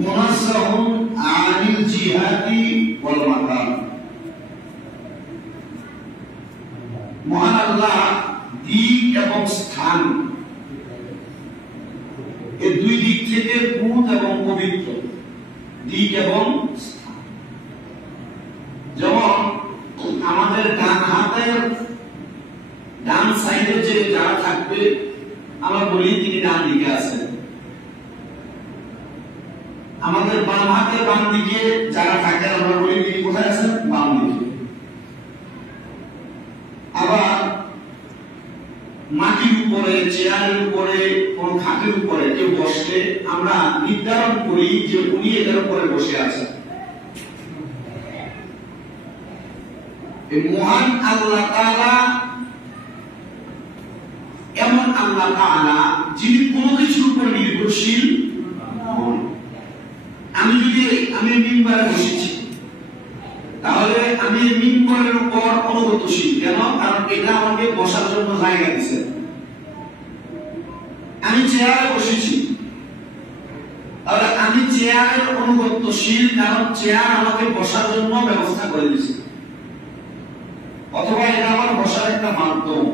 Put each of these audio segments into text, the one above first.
মুনাজ্জাহুন আনিল জিহাদি ওয়াল মাকান। মহান আল্লাহ দিক এবং স্থান এই দুই দিক থেকে পুত এবং পবিত্র। দিক এবং স্থান, যেমন আমাদের ডান হাতের ডান সাইডে যে যারা থাকবে আমরা বলি তিনি ডান দিকে আছেন। আমাদের বাম হাতের বাম দিকে যারা থাকেন আমরা বলি তিনি কোথায় আছেন? বাম দিকে। আবার মাটির উপরে, চেয়ারের উপরে, কোন খাটের উপরে কেউ বসলে আমরা নির্ধারণ করি যে উনি এটার উপরে বসে আছেন। এই মহান আল্লাহ তাআলা এমন আল্লাহ তাআলা যিনি কোনো কিছুর উপর নির্ভরশীল নন। আমি মিম্বারে বসেছি, তাহলে আমি মিম্বরের উপর অনুগতশীল। কেন? কারণ এটা আমাকে বসার জন্য জায়গা দিয়েছে। আমি চেয়ারে বসেছি, তাহলে আমি চেয়ারের অনুগতশীল, কারণ চেয়ার আমাকে বসার জন্য ব্যবস্থা করে দিয়েছে, অথবা এটা আমার বসার একটা মাধ্যম।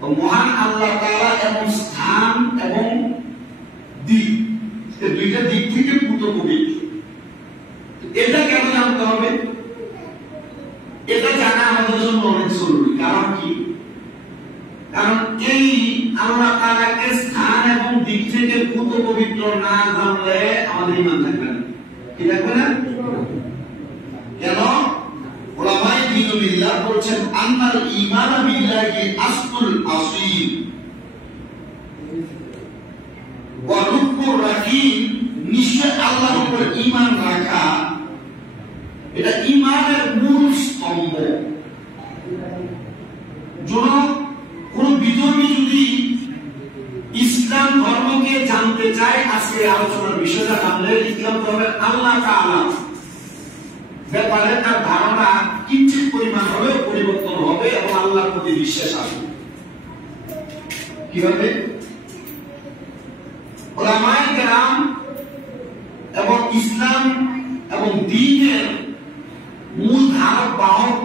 তো মহান আল্লাহ তাআলা এমন স্থান এবং দিক, এই দুইটা দিক থেকে পুত পবিত্র। এটা কেন জানতে হবে? এটা জানা আমাদের জন্য অনেক জরুরি। কারণ কি? কারণ এই আল্লাহ তাআলাকে স্থান এবং দিক থেকে পুত পবিত্র না জানলে আমাদের ঈমান থাকবে না। কি থাকবে না? কেন? উলামায়ে দ্বীনুল্লাহ বলছেন আন্নাল ঈমান বিল্লাহি আসলুল আসীল ওয়া রুকুর রাকিব। নিশ্চয় আল্লাহর উপর ঈমান রাখা এটা ঈমানের মূল স্তম্ভ। কোন বিধর্মী যদি ইসলাম ধর্মকে জানতে চায়, আজকে আলোচনার বিষয়টা জানলে ইসলাম ধর্মের আল্লাহ তাআলা ব্যাপারে তার ধারণা কিঞ্চিত পরিমাণ হলেও পরিবর্তন হবে এবং আল্লাহর প্রতি বিশ্বাস আসবে। কিভাবে? উলামায়ে কেরাম এবং ইসলাম এবং দ্বীনের মূল ধারক বাহক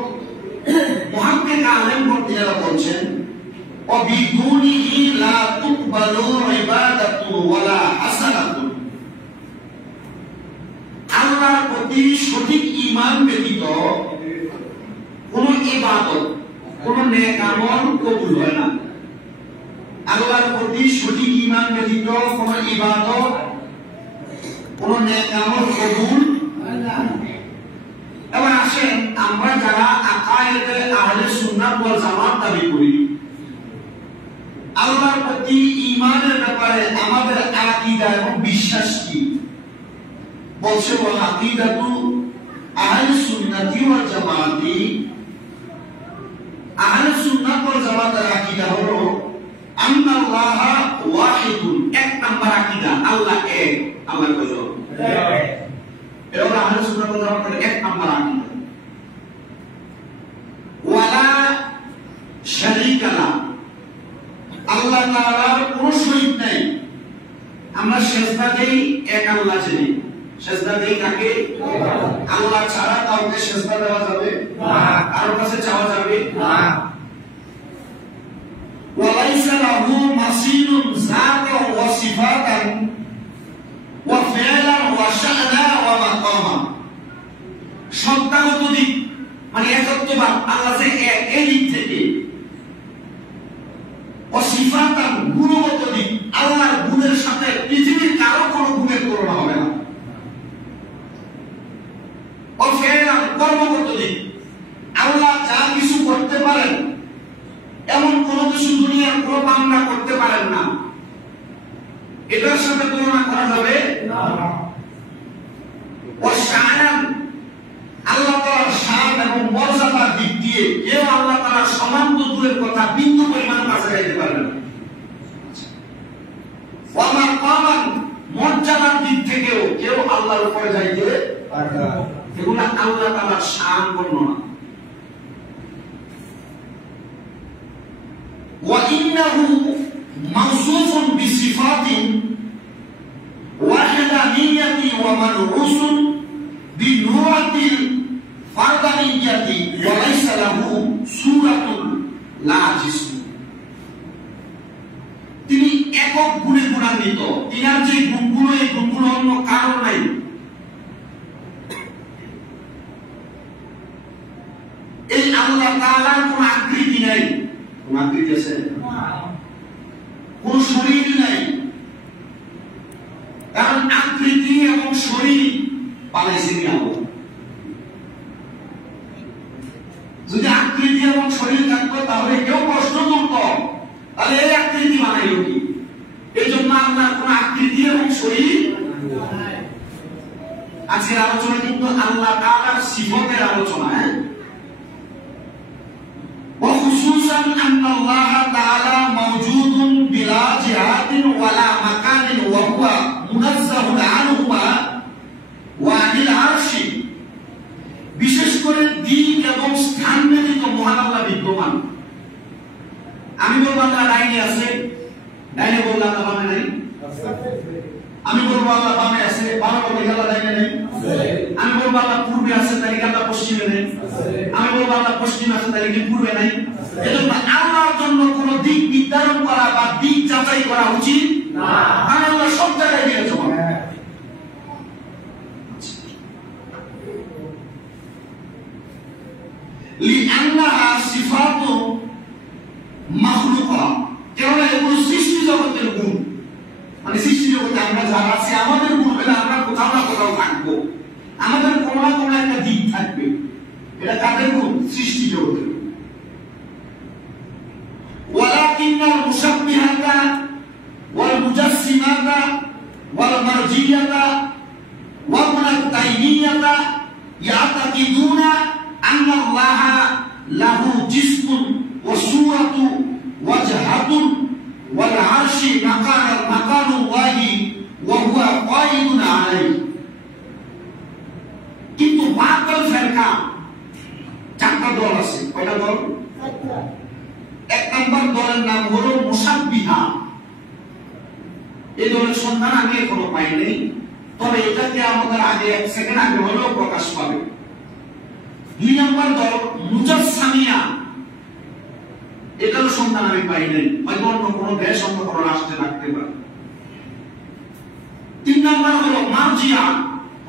মুহাক্কিক আলেম যারা বলছেন অবিদুনিহি লা তুকবালু ইবাদাতু ওয়ালা হাসানাতু। আল্লাহর প্রতি সঠিক ঈমান ব্যতীত কোন ইবাদত, কোন নেক আমল কবুল হয় না। আল্লাহর প্রতি সঠিক ঈমান ব্যতীত কোন ইবাদত, কোন নেক আমল কবুল হয় না। এবার আসেন আমরা যারা আকায়েদে আহলে সুন্নাত ওয়াল জামাত দাবি করি, আল্লাহর প্রতি ঈমানের ব্যাপারে আমাদের আকীদা এবং বিশ্বাস কি? বলছে ওয়াল আকীদাতু আহলে সুন্নাতি ওয়াল জামাতি। আহলে সুন্নাত ওয়াল জামাতের আকীদা হলো আন্নাল্লাহা ওয়াহিদুন। এক নাম্বার আকীদা, আল্লাহ এক। আল্লাহ কয়জন? এক। এটা হলো আহলে সুন্নাত ওয়াল জামাতের এক নাম্বার আকীদা। ওয়ালা শারীকা লাহু, আল্লাহ তাআলার কোনো শরীক নাই। আমরা সিজদা দেই এক আল্লাহ যিনি। সিজদা দেই কাকে? আল্লাহ ছাড়া কাউকে সিজদা দেওয়া যাবে না, কারোর কাছে চাওয়া যাবে না। ওয়ালাইসা লাহু মাসিলুন যাতান ওয়া সিফাতান ওয়া ফি'লান ওয়া শা'না ওয়া মাকামা। সত্তাগত দিক মানে একত্ববাদ, আল্লাহ যে এক, এই দিক থেকে। অসিফাতান গুণগত দিক, আল্লাহর গুণের সাথে পৃথিবীর কারো কোনো গুণের তুলনা হবে না। অফেরান কর্মগত দিক, আল্লাহ যা কিছু করতে পারেন এমন কোন কিছু দুনিয়ার কোনো বান্দা করতে পারেন না, এটার সাথে তুলনা করা যাবে না। অশানান, আল্লাহ তাআলার শান এবং মর্যাদার দিক দিয়ে কেউ আল্লাহ তাআলার সমান তো দূরের কথা বিন্দু পরিমাণ কাছে যাইতে পারবে না। ওয়া মাকামান, মর্যাদার দিক থেকেও কেউ আল্লাহর উপরে যাইতে পারবে না। এগুলো আল্লাহ তাআলার শান বর্ণনা। ওয়া ইন্নাহু মাওসুফুন বিসিফাতিন ওয়াহিদানিয়াত ওয়া মানউসুন বিনুরাতিল ফারদানিয়াতি ওয়া লাইসা লাহু সূরাতুল লা জিসম। তিনি একক গুণে গুণান্বিত, তিনার যে গুণগুলো এই গুণগুলো অন্য কারণ নাই। এই আল্লাহ তাআলার কোন আকৃতি নাই, কোন আকৃতি আছে? কোন শরীর নাই, কারণ আকৃতি এবং শরীর বানাইছেন আল্লাহ। যদি আকৃতি এবং শরীর থাকতো তাহলে কেউ প্রশ্ন তুলত, তাহলে এই আকৃতি বানাইল কি? এই জন্য আল্লাহর কোন আকৃতি এবং শরীর। আজকের আলোচনা কিন্তু আল্লাহ তাআলার সিফতের আলোচনা। وخصوصا أن الله تعالى موجود بلا جهة ولا مكان وهو منزه عنهما وعن العرش। বিশেষ করে দিক এবং স্থান ব্যতীত মহান আল্লাহ বিদ্যমান। আমি বলবো আল্লাহ ডাইনে আছে, ডাইনে বলবো আল্লাহ বামে নাই। আমি বলবো আল্লাহ বামে আছে, বামে বলবো আল্লাহ ডাইনে নেই। আমি বলবো আল্লাহ পূর্বে আছে, তাই আল্লাহ পশ্চিমে নেই। আমি বলবো আল্লাহ পশ্চিমে আছে, তাই পূর্বে নাই। এজন্য আল্লাহর জন্য কোন দিক নির্ধারণ করা বা দিক যাচাই করা উচিত না, কারণ আল্লাহ সব জায়গায় বিরাজমান। লিআন্নাহা সিফাতু মাখলুকা, কেননা এগুলো সৃষ্টি জগতের গুণ। মানে সৃষ্টি জগতে আমরা যারা আছি আমাদের গুণ হলে আমরা কোথাও না কোথাও থাকবো, আমাদের কোনো না কোনো একটা দিক থাকবে। এটা কাদের গুণ? সৃষ্টি জগতের। ولكن المشبهة والمجسمة والمرجية وابن التيمية يعتقدون أن الله له جسم وصورة وجهة والعرش مكان الله وهو قائم عليه। কিন্তু বাতিল ফিরকা চারটা দল আছে। কয়টা দল? এক নম্বর দলের নাম হলো মুশাব্বিহা। এই দলের সন্ধান আমি এখনো পাই নাই, তবে এটাকে আমাদের আগে এক সেকেন্ড আগে হলেও প্রকাশ পাবে। দুই নম্বর দল মুজাসসামিয়া, এটারও সন্ধান আমি পাই নাই, হয়তো অন্য কোনো দেশ অন্য কোনো রাষ্ট্রে রাখতে পারে। তিন নম্বর হলো মারজিয়া।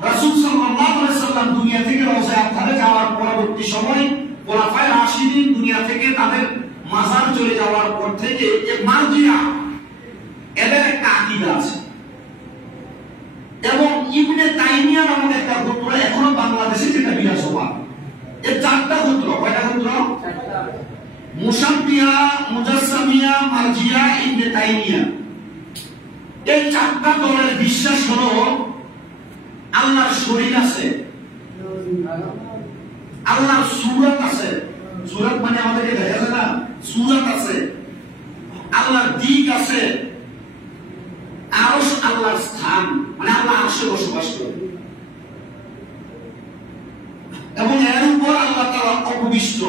রাসূল সাল্লাল্লাহু আলাইহি ওয়াসাল্লাম দুনিয়া থেকে রওজা আতহারে যাওয়ার পরবর্তী সময় খোলাফায়ে রাশিদিন দুনিয়া থেকে তাদের মাজার চলে যাওয়ার পর থেকে এই মারজিয়া এদের একটা আকীদা আছে। এবং ইবনে তাইমিয়া নামক একটা গোত্র এখনো বাংলাদেশে যেটা বিরাজমান। এই চারটা গোত্র, কয়টা গোত্র? মুশাব্বিহা, মুজাসসামিয়া, মারজিয়া, ইবনে তাইমিয়া। এই চারটা দলের বিশ্বাস হলো আল্লাহর শরীর আছে, আল্লাহর সূরত আছে। সূরত মানে আমাদেরকে দেখা যায় না, সূরত আছে, আল্লাহর দিক আছে, আরশ আল্লাহর স্থান, মানে আল্লাহ আরশে বসবাস করে, এবং এর উপর আল্লাহ তাআলা অপবিষ্ট।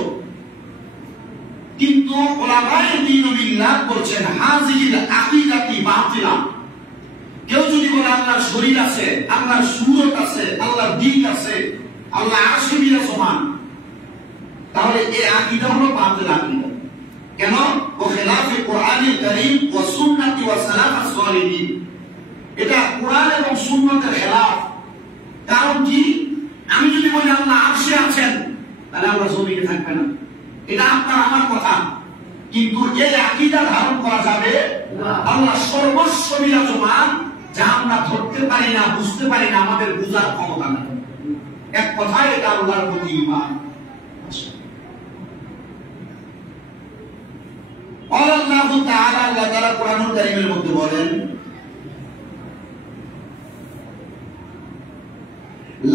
কিন্তু উলামায়ে দ্বীন বিল্লাহ বলছেন হাযিহিল আকীদাতি বাতিলা। কেউ যদি বলে আল্লাহর শরীর আছে, আল্লাহর সূরত আছে, আল্লাহর দিক আছে, আল্লাহ আরশে বিরাজমান, তাহলে এই আকীদা হলো বাতিল আকীদা। কেন? ও খেলাফে কোরআনুল কারীম ওয়া সুন্নাতি ওয়া সালাফাস সালিহিন। এটা কোরআন এবং সুন্নাতের খেলাফ। কারণ কি? আমি যদি বলি আল্লাহ আরশে আছেন, তাহলে আল্লাহ জমিনে থাকবে না। এটা আপনার আমার কথা, কিন্তু এই আকীদা ধারণ করা যাবে না। আল্লাহ সর্বস্ব বিরাজমান, যা আমরা ধরতে পারি না, বুঝতে পারি না, আমাদের বুঝার ক্ষমতা নেই। এক কথায় এটা আল্লাহর প্রতি ঈমান। আল্লাহু তাআলা আল্লাহ তাআলা কোরআনুল কারীমের মধ্যে বলেন,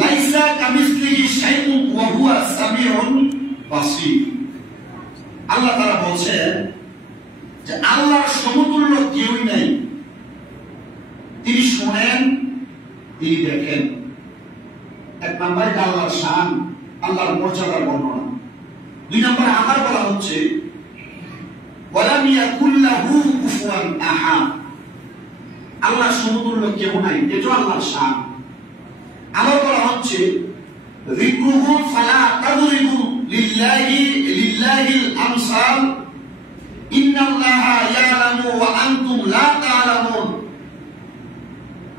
লাইসা কামিসলিহি শাইউন ওয়া হুয়া সামিউন বাসীর। আল্লাহ তাআলা বলেন যে আল্লাহর সমতুল্য কেউই নাই। তিনি শুনেন, তিনি দেখেন। এক নম্বরে আল্লাহর শান, আল্লাহর মর্যাদার বর্ণনা। দুই নম্বরে আবার বলা হচ্ছে ওয়ালাম ইয়াকুল লাহু কুফুয়ান আহাদ। আল্লাহর সমতুল্য কেউ নাই, এটা আল্লাহর শান। আবার বলা হচ্ছে যিকরুহু ফালা তাদরিবু লিল্লাহিল আমসাল ইন্নাল্লাহা ইয়ালামু ওয়া আনতুম লা তা'লামুন।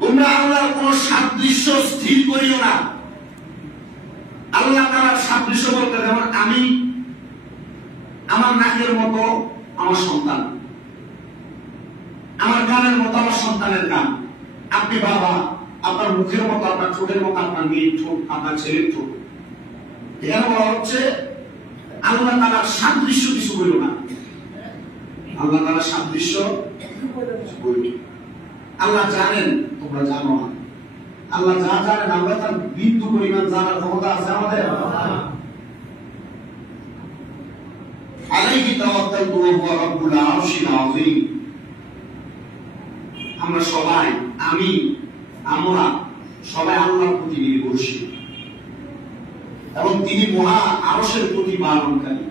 তোমরা আল্লাহর কোন সাদৃশ্য স্থির করিও না। আল্লাহ তাআলার সাদৃশ্য বলতে যেমন আমি, আমার নাকের মতো আমার সন্তান, আমার কানের মতো আমার সন্তানের কান, আপনি বাবা, আপনার মুখের মতো আপনার ঠোঁটের মতো আপনার মেয়ের ঠোঁট, আপনার ছেলের ঠোঁট। এখানে বলা হচ্ছে আল্লাহ তাআলার সাদৃশ্য কিছু বইল না। আল্লাহ তাআলার সাদৃশ্য বইল। আল্লাহ জানেন, তোমরা জানো না। আল্লাহ যা জানেন আমরা তার বিন্দু পরিমাণ জানার ক্ষমতা আছে আমাদের? আলাইহি তাওয়াক্কালতু ওয়া হুয়া রাব্বুল আরশিল আযীম। আমরা সবাই, আমরা সবাই আল্লাহর প্রতি নির্ভরশীল এবং তিনি মহা আরশের প্রতি পালনকারী।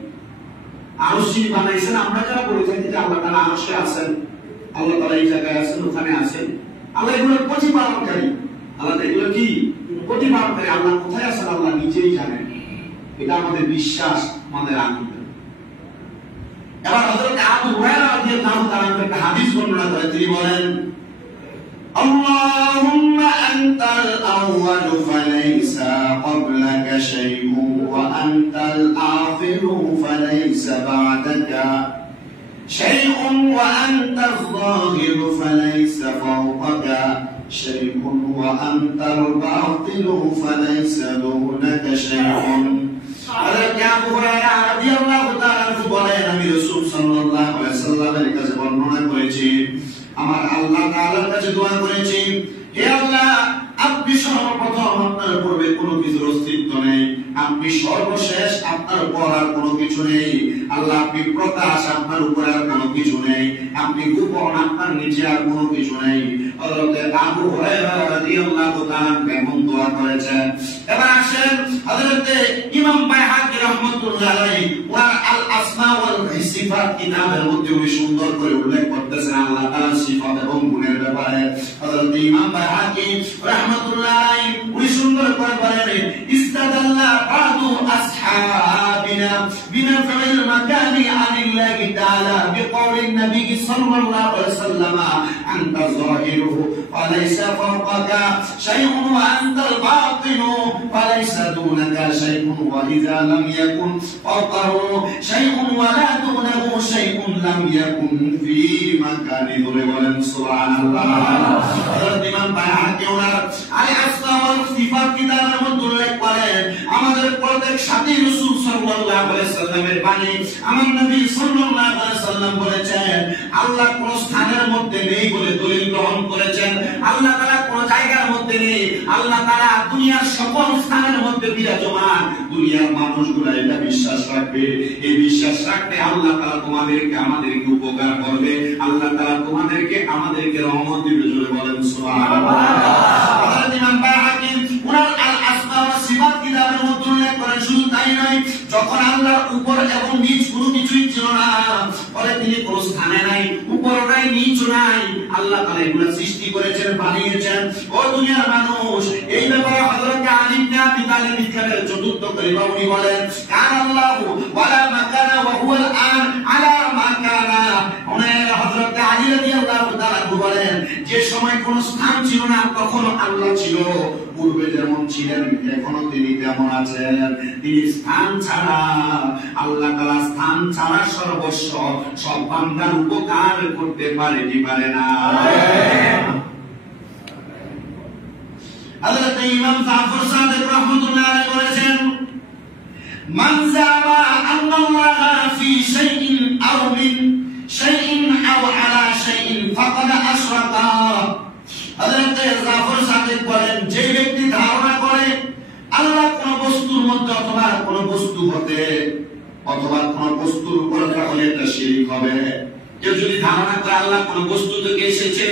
আরশ যিনি বানাইছেন, আমরা যারা বলে থাকি যে আল্লাহ তাআলা আরশে আছেন, আল্লাহ তাআলা এই জায়গায় আছেন, ওখানে আছেন, আল্লাহ এগুলোর প্রতিপালনকারী। আল্লাহ এগুলো কি প্রতিপালনকারী। আল্লাহ কোথায় আছেন আল্লাহ নিজেই জানেন। এটা আমাদের বিশ্বাস, আমাদের আকিদা। এবার হযরত আবু হুরায়রা রাদিয়াল্লাহু তাআলা একটা হাদিস বর্ণনা করে, তিনি বলেন আল্লাহুম্মা আনতাল আউয়ালু ফালাইসা ক্বাবলাকা শাইউন ওয়া আনতাল আখিরু ফালাইসা বা'দাকা শাইউন ওয়া আনতাল যাহিরু ফালাইসা ফাওকাকা শাইউন ওয়া আনতাল বাতিনু ফালাইসা দুনাকা শাইউন। হযরত আবু হুরায়রা রাদিয়াল্লাহু তাআলা বলেন, আমি রাসূল সাল্লাল্লাহু আলাইহি ওয়াসাল্লামের কাছে বর্ণনা করেছি, আমার আল্লাহ তাআলার কাছে দোয়া করেছি, হে আল্লাহ, আপনি সর্বপ্রথম, আপনার পূর্বে কোনো কিছুর অস্তিত্ব নেই, আপনি সর্বশেষ, আপনার উপর আর কোনো কিছু নেই। আল্লাহ আপনি প্রকাশ, আপনার উপরে আর কোনো কিছু নেই, আপনি গোপন, আপনার নিচে আর কোনো কিছু নেই। হযরত আবু হুরায়রা রাদিয়াল্লাহু তাআলা এমন দোয়া করেছেন। এবার আসেন হযরত ইমাম বাইহাকী রাহমাতুল্লাহ আলাইহি ওনার আল আসমা ওয়াল সিফাত কিতাবের মধ্যে উনি সুন্দর করে উল্লেখ করতেছেন আল্লাহ তাআলার সিফাত এবং গুণের ব্যাপারে। হযরত ইমাম বাইহাকী রাহমাতুল্লাহ আলাইহি উনি সুন্দর করে বলেন, ইস্তাদাল্লা বাদু আসহাবিনা বিনাফিল মাকানি আনিল্লাহি তাআলা বিকওলিন নবী সাল্লাল্লাহু আলাইহি ওয়াসাল্লাম আনতা যাহিরু ফালাইসা ফাওকাকা শাইউন ওয়া আনতাল বাতিনু ফালাইসা দুনাকা শাইউন ওয়া ইযা লাম ইয়াকুন ফাওকাহু শাইউন ওয়া লা দুনাহু শাইউন লাম ইয়াকুন ফি মাকানি। বলেন সুবহানাল্লাহ। হযরত ইমাম বাইহাকী ওনার আল আসমা ওয়াল সিফাত কিতাবের মধ্যে উল্লেখ করেন, আমাদের প্রত্যেক সাথী রাসূল সাল্লাল্লাহু আলাইহি সাল্লামের বাণী, আমার নবী সাল্লাল্লাহু আলাইহি সাল্লাম বলেছেন, আল্লাহ কোন স্থানের মধ্যে নেই বলে দলিল গ্রহণ করেছেন। আল্লাহ তাআলা কোন জায়গার মধ্যে নেই, আল্লাহ তাআলা দুনিয়ার সকল স্থানের মধ্যে বিরাজমান। দুনিয়ার মানুষগুলো এটা বিশ্বাস রাখবে, এই বিশ্বাস রাখতে আল্লাহ তাআলা তোমাদেরকে আমাদেরকে উপকার করবে, আল্লাহ তাআলা তোমাদেরকে আমাদেরকে রহমত দিবে। জোরে বলেন সুবহানাল্লাহ। হযরত ইমাম বাইহাকী ওনার আল আসমা ওয়াস সিফাত কিতাবের মধ্যে উল্লেখ করেন, শুধু তাই নয়, যখন আল্লাহর উপর এবং নিচ কোনো কিছুই ছিল না, পরে তিনি কোন স্থানে নাই, উপর নাই, নিচ নাই, আল্লাহ তাআলা এগুলো সৃষ্টি করেছেন, বানিয়েছেন। ও দুনিয়ার মানুষ, এই ব্যাপারে হযরত আলী ইবনে আবি তালিব ইসলামের চতুর্থ খলিফা উনি বলেন, কান আল্লাহু ওয়ালা মাকানা ওয়া হুয়াল আন আলা মাকানা। ওনার হযরত আলী রাদিয়াল্লাহু তাআলা বলেন, যে সময় কোন স্থান ছিল না তখন আল্লাহ ছিল, পূর্বে যেমন ছিলেন এখনো তিনি তেমন আছেন। তিনি স্থান ছাড়া, আল্লাহ তাআলা স্থান ছাড়া সর্বস্ব সব বান্দার উপকার করতে পারে কি পারে না? হযরত ইমাম জাফর সাদিক রাহমাতুল্লাহ আলাইহি বলেছেন, মান জামা আন্নাল্লাহা ফি শাইইন আও মিন শাইইন আও আলা শাইইন ফাকাদ আশরাকা। হযরত জাফর সাদিক বলেন, যে ব্যক্তি ধারণা করে আল্লাহ কোন বস্তুর মধ্যে অথবা কোন বস্তু হতে অথবা কোন বস্তুর উপর, তাহলে এটা শিরক হবে। কেউ যদি ধারণা করে আল্লাহ কোন বস্তু থেকে এসেছে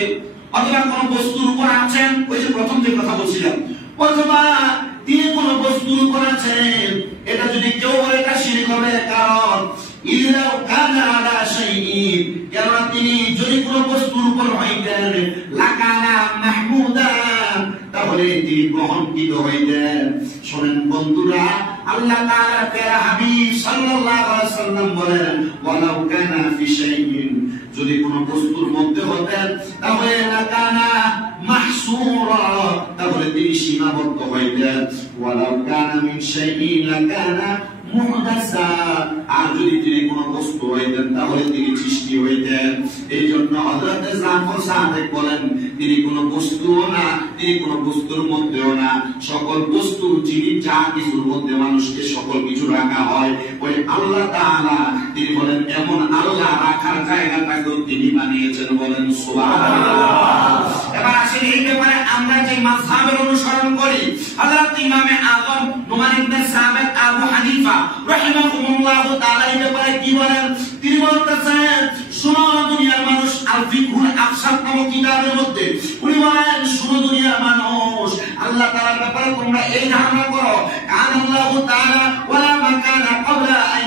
অথবা কোন বস্তুর উপর আছেন, ওই যে প্রথম যে কথা বলছিলাম, অথবা তিনি কোন বস্তুর উপর আছেন, এটা যদি কেউ বলে এটা শিরক হবে। কারণ ইল্লা কানা আলা শাইইন, কারণ তিনি যদি কোন বস্তুর উপর হইতেন লাকানা মাহমুদান, তাহলে তিনি গ্রহণকৃত হইতেন। শোনেন বন্ধুরা, আল্লাহ তাআলার প্যারা হাবিব সাল্লাল্লাহু আলাইহি ওয়াসাল্লাম বলেন, ওয়ালাউ কানা ফি শাইইন, যদি কোন বস্তুর মধ্যে হতেন তাহলে লাকানা মাহসুরা, তাহলে তিনি সীমাবদ্ধ হইতেন। ওয়ালাউ কানা মিন শাইইন লাকানা মুহদাসা, আর যদি তিনি কোন বস্তু হইতেন তাহলে তিনি সৃষ্টি হইতেন। এই জন্য হযরত জাফর সাদিক বলেন, তিনি কোন বস্তুও না, তিনি কোন বস্তুর মধ্যেও না, সকল বস্তু যিনি যা কিছুর মধ্যে মানুষকে সকল কিছু রাখা হয় ওই আল্লাহ তাআলা, তিনি বলেন এমন আল্লাহ রাখার জায়গাটাকেও তিনি বানিয়েছেন। বলেন সুবহানাল্লাহ। এবার আসেন এই ব্যাপারে আমরা যে মাযহাবের অনুসরণ করি, হযরত ইমামে আযম নুমান ইবনে সাবিত আবু হানিফা রাহিমাহুল্লাহ তাআলা এই ব্যাপারে কি বলেন? তিনি বলতেছেন, শুনো দুনিয়ার মানুষ, আল ফিকহুল আকসার নামক কিতাবের মধ্যে উনি বলেন, শুনো দুনিয়ার মানুষ, আল্লাহ তাআলার ব্যাপারে তোমরা এই ধারণা করো, কান আল্লাহু তাআলা ওয়ালা মাকানা ক্বাবলা আন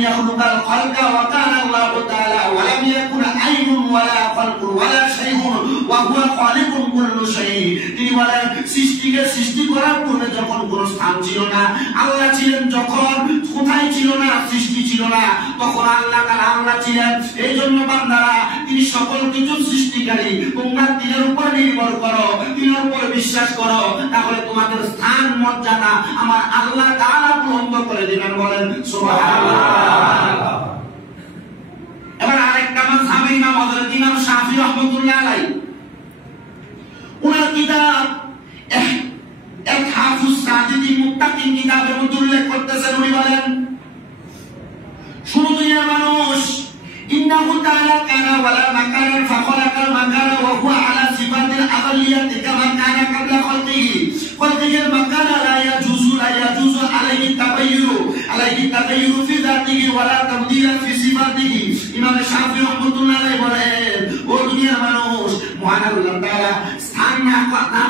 ইয়াখলুকাল খালকা ওয়া কানা আল্লাহু তাআলা ওয়া লাম ইয়াকুন আইনুন ওয়ালা খালকুন ওয়ালা শাইউন ওয়া হুয়া খালিকুন কুল্লু শাই। তিনি বলেন, সৃষ্টিকে সৃষ্টি করার পূর্বে যখন কোনো স্থান ছিল না, আল্লাহ ছিলেন, যখন কোথায় ছিল না, সৃষ্টি ছিল না, তখন আল্লাহ তাআলা আল্লাহ ছিলেন। এই জন্য বান্দারা, তিনি সকল কিছু সৃষ্টিকারী, তোমরা তিনের উপর নির্ভর করো, তিনের উপর বিশ্বাস করো, তাহলে তোমাদের স্থান মর্যাদা আমার আল্লাহ তাআলা বুলন্দ করে দিবেন। বলেন সুবহানাল্লাহ। এবার আরেকটা মাযহাব, ইমাম হযরত ইমাম শাফিঈ রাহমাতুল্লাহ আলাইহি, ওনার কিতাব ইতহাফুস সাজিদিন মুত্তাকিন কিতাবের মধ্যে উল্লেখ করতেছেন, উনি বলেন, শুনো দুনিয়ার মানুষ, ইন্নাহু তাআলা কানা ওয়ালা মাকানা ফাখালাকাল মাকানা ওয়া হুয়া আলা সিফাতিল আযালিয়াতি কামা কানা ক্বাবলা খালকিহি। খালকিহিল মাকানা লা ইয়াজুজু আলাইহি তাগায়্যুরু ফি যাতিহি ওয়ালা তাবদীলা ফি সিফাতিহি। ইমাম শাফিঈ রাহমাতুল্লাহ আলাইহি বলেন, ও দুনিয়ার মানুষ, মহান আল্লাহ তাআলা স্থান না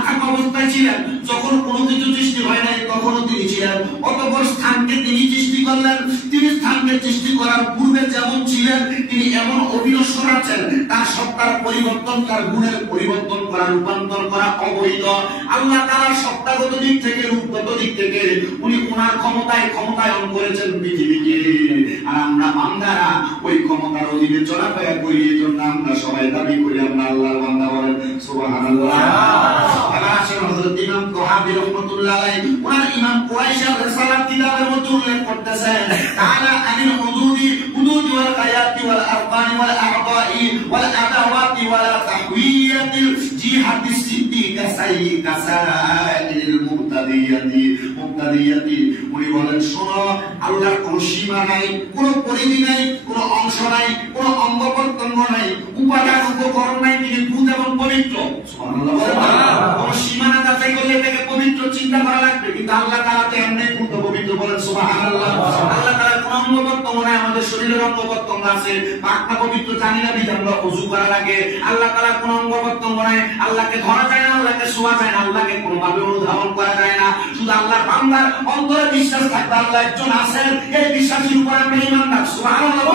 থাকা অবস্থায় ছিলেন, যখন কোনো কিছু সৃষ্টি হয় নাই তখনও তিনি ছিলেন। অতঃপর স্থানকে তিনি সৃষ্টি করলেন। তিনি স্থানকে সৃষ্টি করার পূর্বে যেমন ছিলেন, তিনি এমন অবিনশ্বর আছেন, তার সত্তার পরিবর্তন, তার গুণের পরিবর্তন করা, রূপান্তর করা অবৈধ। আল্লাহ তাআলা সত্তাগত দিক থেকে, রূপগত দিক থেকে উনি ওনার ক্ষমতায়ন করেছেন পৃথিবীকে। আর আমরা বান্দারা ওই ক্ষমতার অধীনে চলাফেরা করি, এই জন্য আমরা সবাই দাবি করি আমরা আল্লাহর বান্দা। বলেন সুবহানাল্লাহ। এবার আসেন হযরত ইমাম তাহাবী রাহমাতুল্লাহ আলাইহি, ওনার ইমাম কুরাইশের রিসালাত কিতাবের মধ্যে উল্লেখ করতেছেন, তাআলা আনিল হুদুদি ওয়াল গায়াতি ওয়াল আরকানি ওয়াল আ'দাই ওয়াল আদাওয়াতি ওয়াল তাহওয়াতিল জিহাদিস সিদ্দি কাসাইল মুক্তাদিয়াতি। উনি বলেন, শোনো, আল্লাহর কোনো সীমা নাই, কোনো পরিধি নাই, কোনো অংশ নাই, কোনো অঙ্গ প্রত্যঙ্গ নাই, উপাদান উপকরণ নাই, তিনি ভূত এবং পবিত্র। সুবহানাল্লাহ। কোনো সীমানা যাচাই করলে এটাকে পবিত্র চিন্তা করা লাগবে, কিন্তু আল্লাহ তাআলা তো এমনি ভূত পবিত্র। বলেন সুবহানাল্লাহ। আল্লাহ তাআলার কোনো অঙ্গ প্রত্যঙ্গ নাই, আমাদের শরীরের অঙ্গ প্রত্যঙ্গ আছে, পাকনা পবিত্র জানি না, বিধান আমরা ওযু করা লাগে। আল্লাহ তাআলার কোনো অঙ্গ প্রত্যঙ্গ নাই, আল্লাহকে ধরা যায় না, আল্লাহকে ছোঁয়া যায় না, আল্লাহকে কোনোভাবে অনুধাবন করা যায় না। শুধু আল্লাহর বান্দার অন্তরে বিশ্বাস থাকবে আল্লাহ একজন আছেন, এই বিশ্বাসের উপর আমরা ঈমানদার। সুবহানাল্লাহ।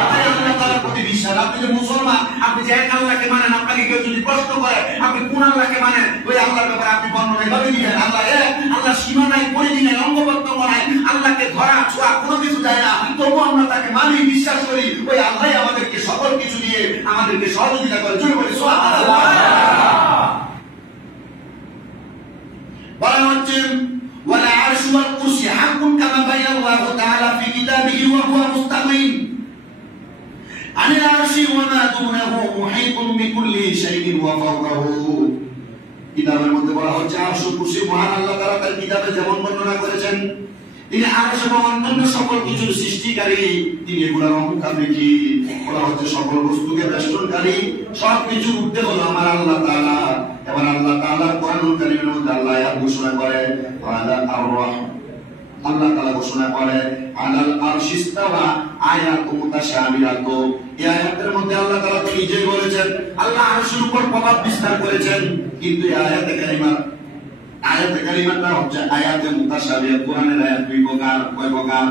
এটাই আল্লাহ তাআলার প্রতি বিশ্বাস। আপনি যে মুসলমান, আপনি যে এক আল্লাহকে মানেন, আপনাকে কেউ যদি প্রশ্ন করে আপনি কোন আল্লাহকে মানেন, ওই আল্লাহর ব্যাপারে আপনি বর্ণনা এভাবে দিবেন, আল্লাহ এক, আল্লাহ সীমা নাই, পরিধি নাই, অঙ্গ প্রত্যঙ্গ নাই, আল্লাহকে ধরা ছোঁয়া কোনো কিছু যায় না, তবু আমরা তাকে মানি, বিশ্বাস করি, ওই আল্লাহ আমাদেরকে সকল কিছু দিয়ে আমাদেরকে সহযোগিতা করে। জোরে বলি সুবহানাল্লাহ। বলা হচ্ছে, ওয়ালা আরশু ওয়াল কুরসি হাক্কুন কামা বায়ানাল্লাহু তাআলা ফি কিতাবিহি ওয়া হুয়া মুস্তাকিম আনিল আরশি ওয়া মা দুনাহু মুহিতুন বিকুল্লি শাইইন ওয়া ফাওকাহু। কিতাবের মধ্যে বলা হচ্ছে, আরশ ও কুরসি মহান আল্লাহ তাআলা তার কিতাবে যেমন বর্ণনা করেছেন, তিনি আরশ এবং অন্যান্য সকল কিছুর সৃষ্টিকারী, তিনি এগুলোর অহংকারী। বলা হচ্ছে সকল বস্তুকে বেষ্টনকারী, সব কিছুর ঊর্ধ্বে হলো আমার আল্লাহ তাআলা। এবার আল্লাহ তাআলা কোরআনুল কারীমের মধ্যে আল্লাহ আয়াত ঘোষণা করে, আল্লাহ তাআলা ঘোষণা করে, আলাল আরশিস্তাওয়া আয়াতু মুতাশাবিহাতু। এই আয়াতের মধ্যে আল্লাহ তাআলা তো নিজেই বলেছেন আল্লাহ আরশের উপর প্রভাব বিস্তার করেছেন, কিন্তু এই আয়াতে কারিমাটা হচ্ছে আয়াতে মুতাশাবিহাত। কোরআনের আয়াত দুই প্রকার। কয় প্রকার?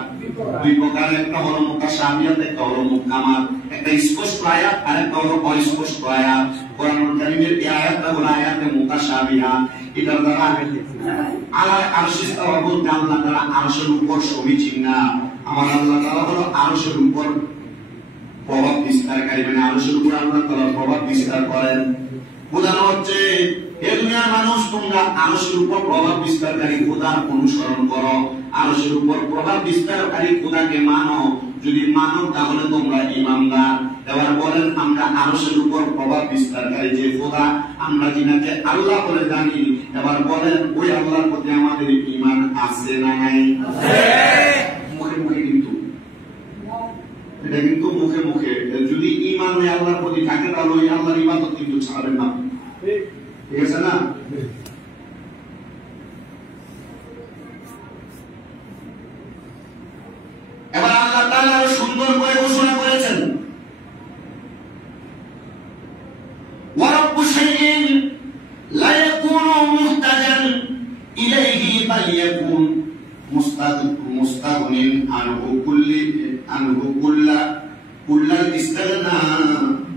দুই প্রকার। একটা হলো মুতাশাবিহাত, একটা হলো মুহকামাত। একটা স্পষ্ট আয়াত আর একটা হলো অস্পষ্ট আয়াত। কোরআনুল কারীমের এই আয়াতটা হলো আয়াতে মুতাশাবিহাত। মুতাশাবিহা, এটার দ্বারা আলা আরশ ইস্তাওয়া বলতে আল্লাহ তাআলা আরশের উপর সমীচীন না। আমার আল্লাহ তাআলা হলো আরশের উপর প্রভাব বিস্তারকারী, মানে আরশের উপর আল্লাহ তাআলা প্রভাব বিস্তার করেন। বোঝানো হচ্ছে হে দুনিয়ার মানুষ, তোমরা আরশের উপর প্রভাব বিস্তারকারী খোদার অনুসরণ করো, আরশের উপর প্রভাব বিস্তারকারী খোদাকে মানো। যদি মানো তাহলে তোমরা ঈমানদার। এবার বলেন, আমরা আরশের উপর প্রভাব বিস্তারকারী যে খোদা, আমরা যিনাকে আল্লাহ বলে জানি, এবার বলেন ওই আল্লাহর প্রতি আমাদের ঈমান আছে না নাই? মুখে মুখে কিন্তু, এটা কিন্তু মুখে মুখে। যদি ঈমান ওই আল্লাহর প্রতি থাকে তাহলে ওই আল্লাহর ইবাদত কিন্তু ছাড়বেন না, ঠিক আছে না? এবার আল্লাহ তাআলা সুন্দর করে ঘোষণা করেছেন, ওয়া রাব্বু শাইইন লা ইয়াকুনু মুহতাজান ইলাইহি বাল ইয়াকুন মুস্তাগনিন আনহু কুল্লাল ইস্তাগনা।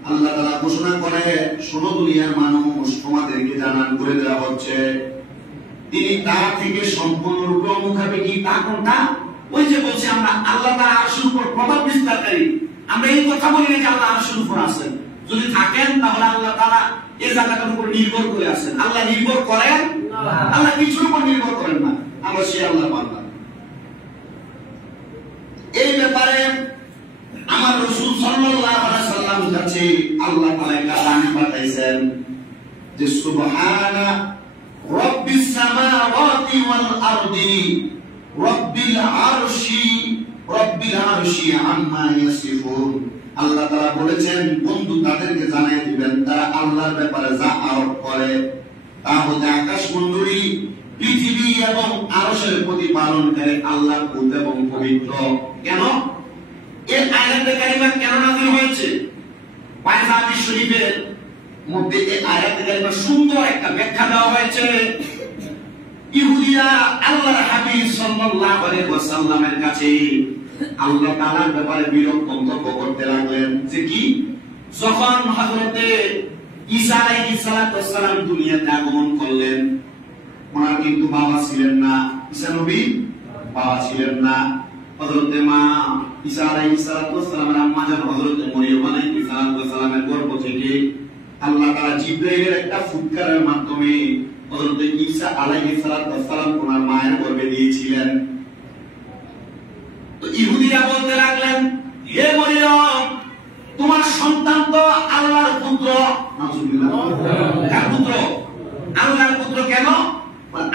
আল্লাহ তাআলা ঘোষণা করে, শোনো দুনিয়ার মানুষ, তোমাদেরকে জানান করে দেওয়া হচ্ছে, তিনি তার থেকে সম্পূর্ণরূপে মুখাপেক্ষী। তা কোনটা? ওই যে বলছি আমরা আল্লাহ তাআলা আরশের উপর প্রভাব বিস্তারকারী। আমরা এই কথা বলি না যে আল্লাহ আরশের উপর আছেন। যদি থাকেন তাহলে আল্লাহ তাআলা এই জায়গাটার উপর নির্ভর করে আছেন। আল্লাহ নির্ভর করেন না, আল্লাহ কিছুর উপর নির্ভর করেন না। আমরা সেই আল্লাহর বান্দা। এই ব্যাপারে আমার রাসূল সাল্লাল্লাহু আলাইহি ওয়াসাল্লাম কাছে আল্লাহ তাআলা একটা বাণী পাঠাইছেন যে সুবহানা রাব্বিস সামাওয়াতি ওয়াল আরদি রাব্বিল আরশি আম্মা ইয়াসিফুন। আল্লাহ তাআলা বলেছেন, বন্ধু তাদেরকে জানিয়ে দিবেন তারা আল্লাহর ব্যাপারে যা আরোপ করে তা হতে আকাশমণ্ডলী, পৃথিবী এবং আরশের প্রতিপালনকারী আল্লাহ পূত এবং পবিত্র। কেন এই আয়াতে কারিমা কেন নাযিল হয়েছে? পাঞ্জাবি শরীফের মধ্যে এই আয়াতে কারিমা সুন্দর একটা ব্যাখ্যা দেওয়া হয়েছে। ইহুদিরা আল্লাহর হাবিব সাল্লাল্লাহু আলাইহি ওয়াসাল্লামের কাছে আল্লাহ তাআলার ব্যাপারে বিরূপ মন্তব্য করতে লাগলেন যে কি, যখন হযরতে ঈসা আলাইহিস সালাম দুনিয়াতে আগমন করলেন, ওনার কিন্তু বাবা ছিলেন না। ঈসা নবী বাবা ছিলেন না। হযরতে মা ঈসা আলাইহিস সালামের আম্মা জান হযরতে মরিয়ম আলাইহিস সালামের গর্ভ থেকে আল্লাহ তাআলা জিবরাইলের একটা ফুৎকারের মাধ্যমে হযরতে ঈসা আলাইহিস সালাম ওনার মায়ের গর্ভে দিয়েছিলেন। তো ইহুদিরা বলতে লাগলেন, হে মরিয়ম, তোমার সন্তান তো আল্লাহর পুত্র। নাউজুবিল্লাহ। কার পুত্র? আল্লাহর পুত্র। কেন?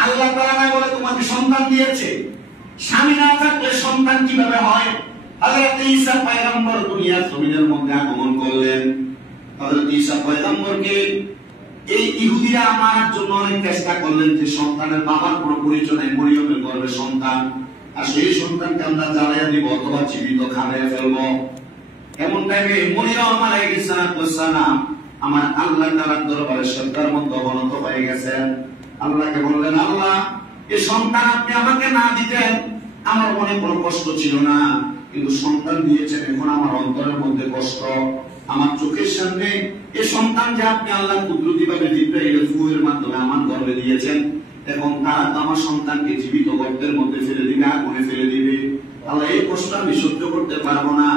আল্লাহ তাআলা না বলে তোমাকে সন্তান দিয়েছে। স্বামী না থাকলে সন্তান কিভাবে হয়? হযরত ঈসা পয়গম্বর দুনিয়ার জমিনের মধ্যে আগমন করলেন। হযরত ঈসা পয়গম্বরকে এই ইহুদিরা মারার জন্য অনেক চেষ্টা করলেন যে সন্তানের বাবার কোনো পরিচয় নাই, মরিয়মের গর্ভে সন্তান, আর সেই সন্তানকে আমরা জ্বালিয়ে দিব অথবা জীবিত খাইয়ে ফেলবো। এমন টাইমে মরিয়ম আলাইহিস সালাম আমার আল্লাহ তাআলার দরবারে শ্রদ্ধার মধ্যে অবনত হয়ে গেছেন। আল্লাহকে বললেন, আল্লাহ, এই সন্তান আপনি আমাকে না দিতেন আমার মনে কোনো কষ্ট ছিল না, কিন্তু সন্তান দিয়েছেন এখন আমার অন্তরের মধ্যে কষ্ট। আমার চোখের সামনে এই সন্তান যে আপনি আল্লাহ কুদরতিভাবে জিবরাইলের ফুহের মাধ্যমে আমার গর্ভে দিয়েছেন, এখন তারা তো আমার সন্তানকে জীবিত গর্তের মধ্যে ফেলে দিবে, আগুনে ফেলে দিবে। আল্লাহ, এই কষ্ট আমি সহ্য করতে পারবো না,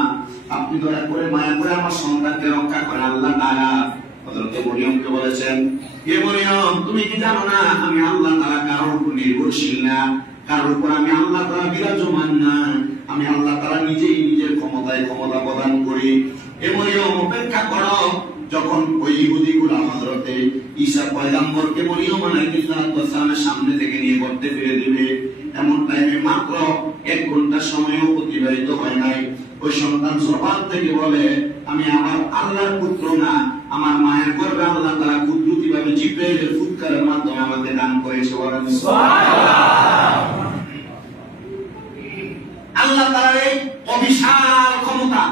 আপনি দয়া করে মায়া করে আমার সন্তানকে রক্ষা করে। আল্লাহ তাআলা হযরত মরিয়মকে বলেছেন, হে মরিয়ম, তুমি কি জানো না আমি আল্লাহ তাআলা কারোর উপর নির্ভরশীল না, কারোর উপর আমি আল্লাহ তাআলা বিরাজমান না, আমি আল্লাহ তাআলা নিজেই নিজের ক্ষমতায় ক্ষমতা প্রদান করি। হে মরিয়ম, অপেক্ষা করো, যখন ওই ইহুদিগুলা হযরতে ঈসা পয়গম্বরকে মরিয়ম আলাইহিস সালামের সামনে থেকে নিয়ে গর্তে ফেলে দিবে, এমন টাইমে মাত্র 1 ঘন্টা সময়ও অতিবাহিত হয় নাই, ওই সন্তান জবান থেকে বলে, আমি আমার আল্লাহর পুত্র না, আমার মায়ের গর্ভে আল্লাহ তাআলা কুদরতিভাবে জিবরাইলের ফুৎকারের মাধ্যমে আমাকে দান করেছে। বলেন সুবহানাল্লাহ। আল্লাহ তাআলার এই অবিশাল ক্ষমতা,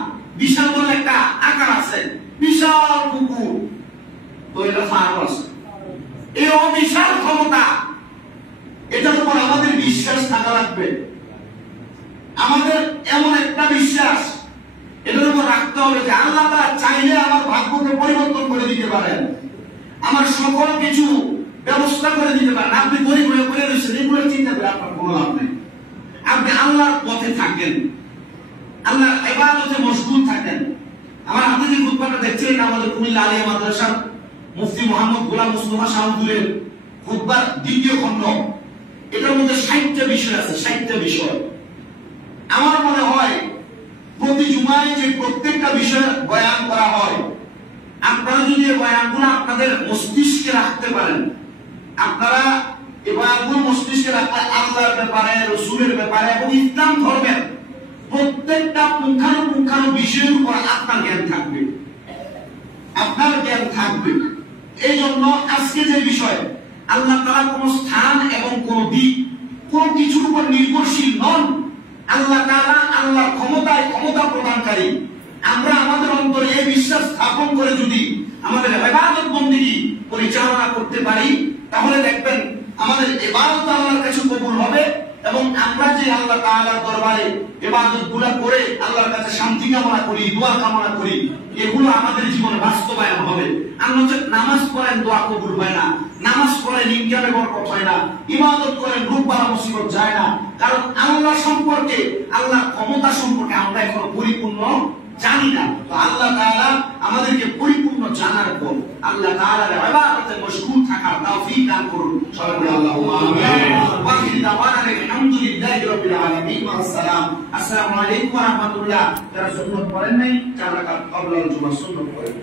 বিশাল বলে একটা আকার আছে, বিশাল পুকুর তো এটা ফাড় আছে, এই অবিশাল ক্ষমতা, এটার উপর আমাদের বিশ্বাস থাকা লাগবে। আমাদের এমন একটা বিশ্বাস এটার উপর রাখতে হবে যে আল্লাহ তাআলা চাইলে আমার ভাগ্যকে পরিবর্তন করে দিতে পারেন, আমার সকল কিছু ব্যবস্থা করে দিতে পারেন। আপনি গরিব হয়ে পড়ে রয়েছেন, এগুলো চিন্তা করে আপনার কোনো লাভ নেই। আপনি আল্লাহর পথে থাকেন, আল্লাহর ইবাদতে মশগুল থাকেন। আমার হাতে যে খুতবাটা দেখছেন, আমাদের কুমিল্লা আলিয়া মাদ্রাসার মুফতি মোহাম্মদ গোলাম মুস্তফা শাহমুদুলের খুতবার দ্বিতীয় খণ্ড। এটার মধ্যে 60টা বিষয় আছে, 60টা বিষয়। আমার মনে হয় প্রতি জুমায় যে প্রত্যেকটা বিষয় বয়ান করা হয়, আপনারা যদি এই বয়ানগুলো আপনাদের মস্তিষ্কে রাখতে পারেন, আপনারা এই বয়ানগুলো মস্তিষ্কে রাখলে আল্লাহর ব্যাপারে, রসুলের ব্যাপারে এবং ইসলাম ধর্মের প্রত্যেকটা পুঙ্খানুপুঙ্খানু বিষয়ের উপর আপনার জ্ঞান থাকবে, আপনার জ্ঞান থাকবে। এই জন্য আজকে যে বিষয়, আল্লাহ তাআলা কোন স্থান এবং কোন দিক, কোন কিছুর উপর নির্ভরশীল নন। আল্লাহ তাআলা আল্লাহর ক্ষমতায় ক্ষমতা প্রদানকারী। আমরা আমাদের অন্তরে এই বিশ্বাস স্থাপন করে যদি আমাদের ইবাদত বন্দেগী পরিচালনা করতে পারি, তাহলে দেখবেন আমাদের ইবাদত আল্লাহর কাছে কবুল হবে এবং আমরা যে আল্লাহ তাআলার দরবারে ইবাদতগুলো করে আল্লাহর কাছে শান্তি কামনা করি, দোয়া কামনা করি, এগুলো আমাদের জীবনে বাস্তবায়ন হবে। আমরা যে নামাজ পড়েন দোয়া কবুল হয় না, নামাজ পড়েন ইনকামে বরকত হয় না, ইবাদত করেন রোগ বালা মুসিবত যায় না, কারণ আল্লাহ সম্পর্কে, আল্লাহর ক্ষমতা সম্পর্কে আমরা এখনো পরিপূর্ণ জানি না। তো আল্লাহ তাআলা আমাদেরকে পরিপূর্ণ জানার পর আল্লাহ তাআলার ইবাদতে মশগুল থাকার তৌফিক দান করুন। সবাই বলি আল্লাহুম্মা আমিন। ওয়া আখিরু দাওয়ানা আলহামদুলিল্লাহি রাব্বিল আলামিন। আসসালামু আলাইকুম ওয়া রাহমাতুল্লাহ। যারা সুন্নাত পড়েন নাই, 4 রাকাত ক্বাবলাল জুমআহ সুন্নাত পড়েন।